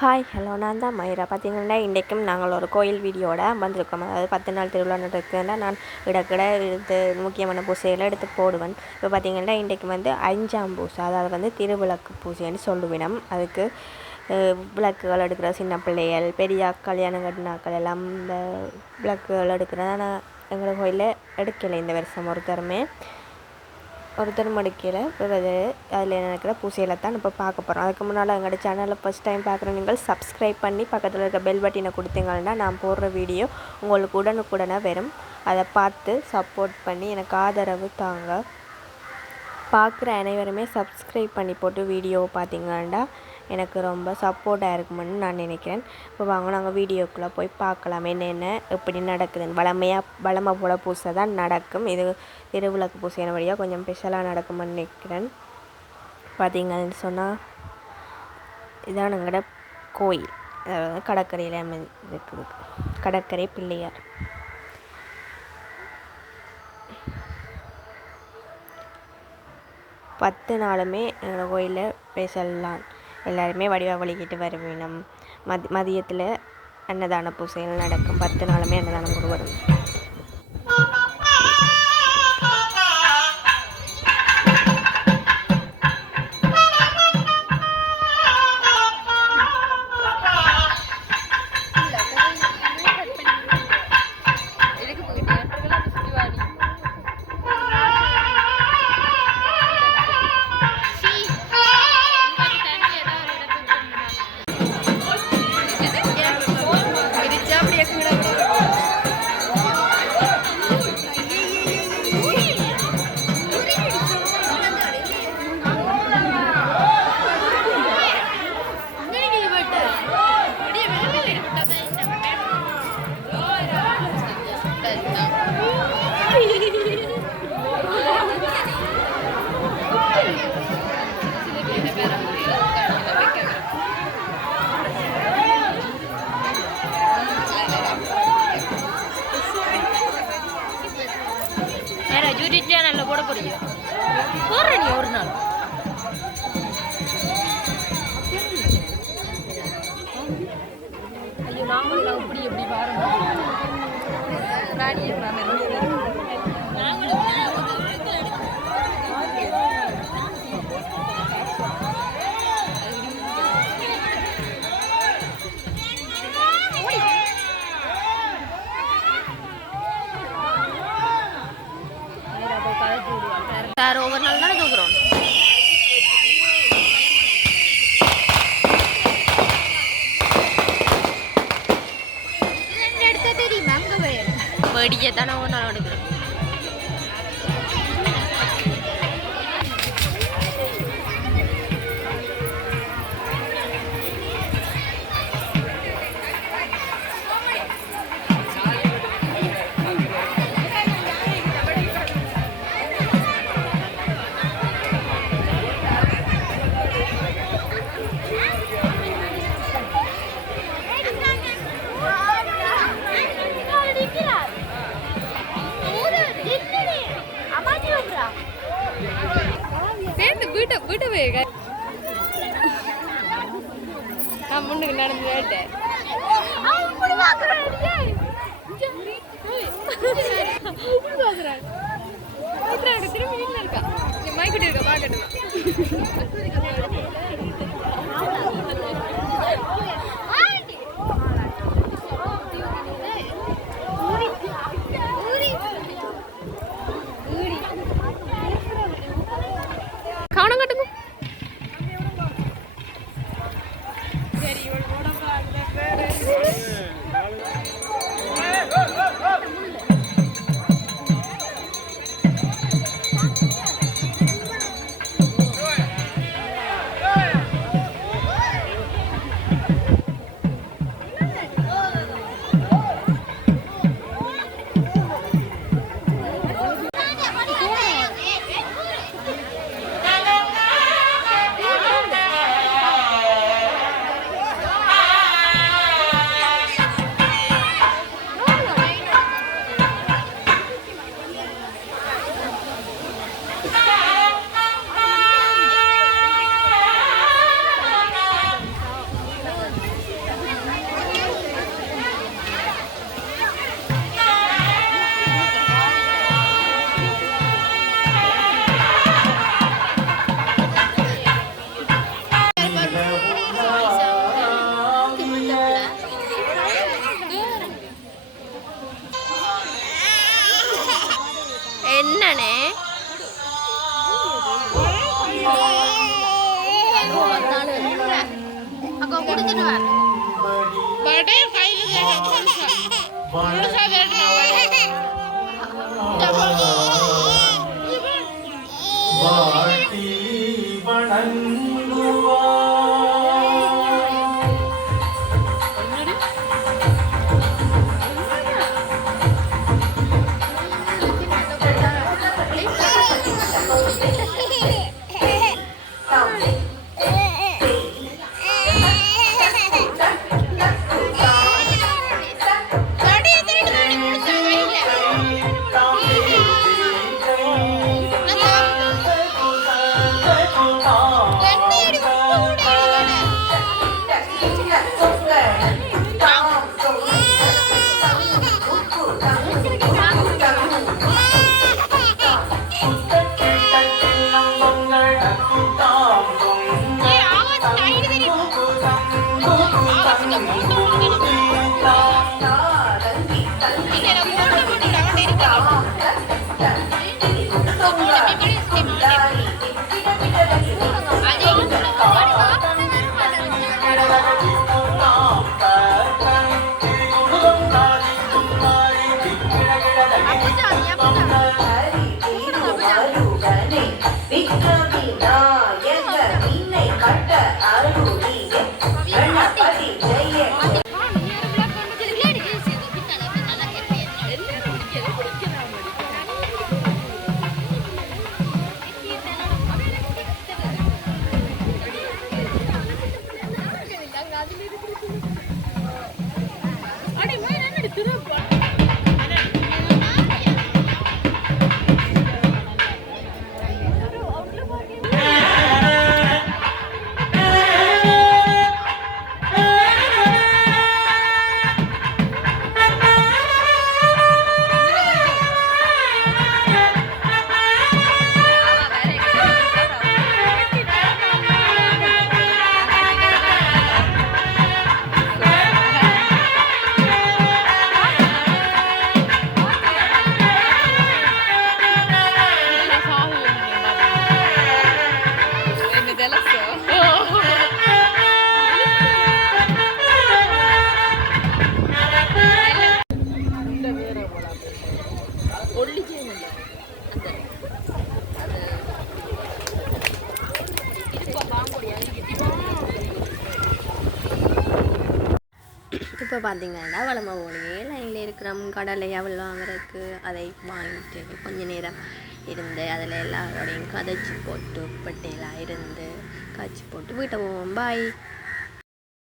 Hi hello நான் தான் மயூரா. பார்த்திங்கன்னா இன்றைக்கும் நாங்கள் ஒரு கோயில் வீடியோட வந்திருக்கோம். அதாவது 10 நாள் திருவிழா நடக்குதுன்னா நான் இடக்கிட இது முக்கியமான பூஜைகளை எடுத்து போடுவேன். இப்போ பார்த்திங்கன்னா இன்றைக்கு வந்து 5ஆம் பூஜை, அதாவது வந்து திருவிளக்கு பூஜைன்னு சொல்லுவினம். அதுக்கு விளக்குகள் எடுக்கிற சின்ன பிள்ளைகள் பெரிய கல்யாணம் கட்டினாக்கள் எல்லாம் இந்த விளக்குகள் எடுக்கிறத நான் எங்களோட கோயிலில் எடுக்கலை இந்த வருஷம் ஒருத்தர் மடிக்கையில் அதில் நடக்கிற பூசையில் தான் இப்போ பார்க்க போகிறோம். அதுக்கு முன்னால் எங்களோட சேனலில் ஃபஸ்ட் டைம் பார்க்குற நீங்கள் சப்ஸ்கிரைப் பண்ணி பக்கத்தில் இருக்க பெல் பட்டினை கொடுத்தீங்கன்னா நான் போடுற வீடியோ உங்களுக்கு உடனுக்குடனே வரும். அதை பார்த்து சப்போர்ட் பண்ணி எனக்கு ஆதரவு தாங்க. பார்க்குற அனைவருமே சப்ஸ்கிரைப் பண்ணி போட்டு வீடியோவை பார்த்தீங்கன்னா எனக்கு ரொம்ப சப்போர்ட்டாக இருக்குமென்னு நான் நினைக்கிறேன். இப்போ வாங்க நாங்கள் வீடியோக்குள்ளே போய் பார்க்கலாம் என்னென்ன எப்படி நடக்குதுன்னு. வளமை போல பூசை தான் நடக்கும். இது திருவிளக்கு பூசையான வழியாக கொஞ்சம் ஸ்பெஷலாக நடக்குமென்னு நினைக்கிறேன். பார்த்தீங்கன்னு சொன்னால் இதான் எங்களோட கோயில், அதாவது கடற்கரையில் இருக்குது. கடற்கரை பிள்ளையார். பத்து நாளுமே எங்களோட கோயிலில் ஸ்பெஷல்லாம் எல்லாருமே வடிவாக வழிகிட்டு வருவினம். மதியத்தில் அன்னதான பூசைகள் நடக்கும். 10 நாளுமே அன்னதானம் கொண்டு வரும். நல்ல போட போறீங்க போடுற நீ ஒரு நாள் ஐயோ நாங்களும் இப்படி எப்படி பாருங்க ராணியை சார் ஒவ்வொரு நாள் தானே தூக்குறோம். எடுத்த தெரியுமா அங்கே வெடியை தானே ஒவ்வொரு நாள் எடுக்கிறோம். வீட்டை போயிருக்க நான் முன்னுக்கு நடந்து வேட்டேன் திரும்பி வீட்டில் இருக்கா மைக்கிட்டு இருக்கா பாக்கட்டு இப்போ பார்த்தீங்கன்னா வளமை ஓடியே லைனில் இருக்கிறோம் கடலை அவள் வாங்குறதுக்கு. அதை வாங்கிட்டு கொஞ்சம் நேரம் இருந்து அதில் எல்லாரோடையும் கதைச்சி போட்டு பட்டையெல்லாம் இருந்து காய்ச்சி போட்டு வீட்டை போவோம். பாய்.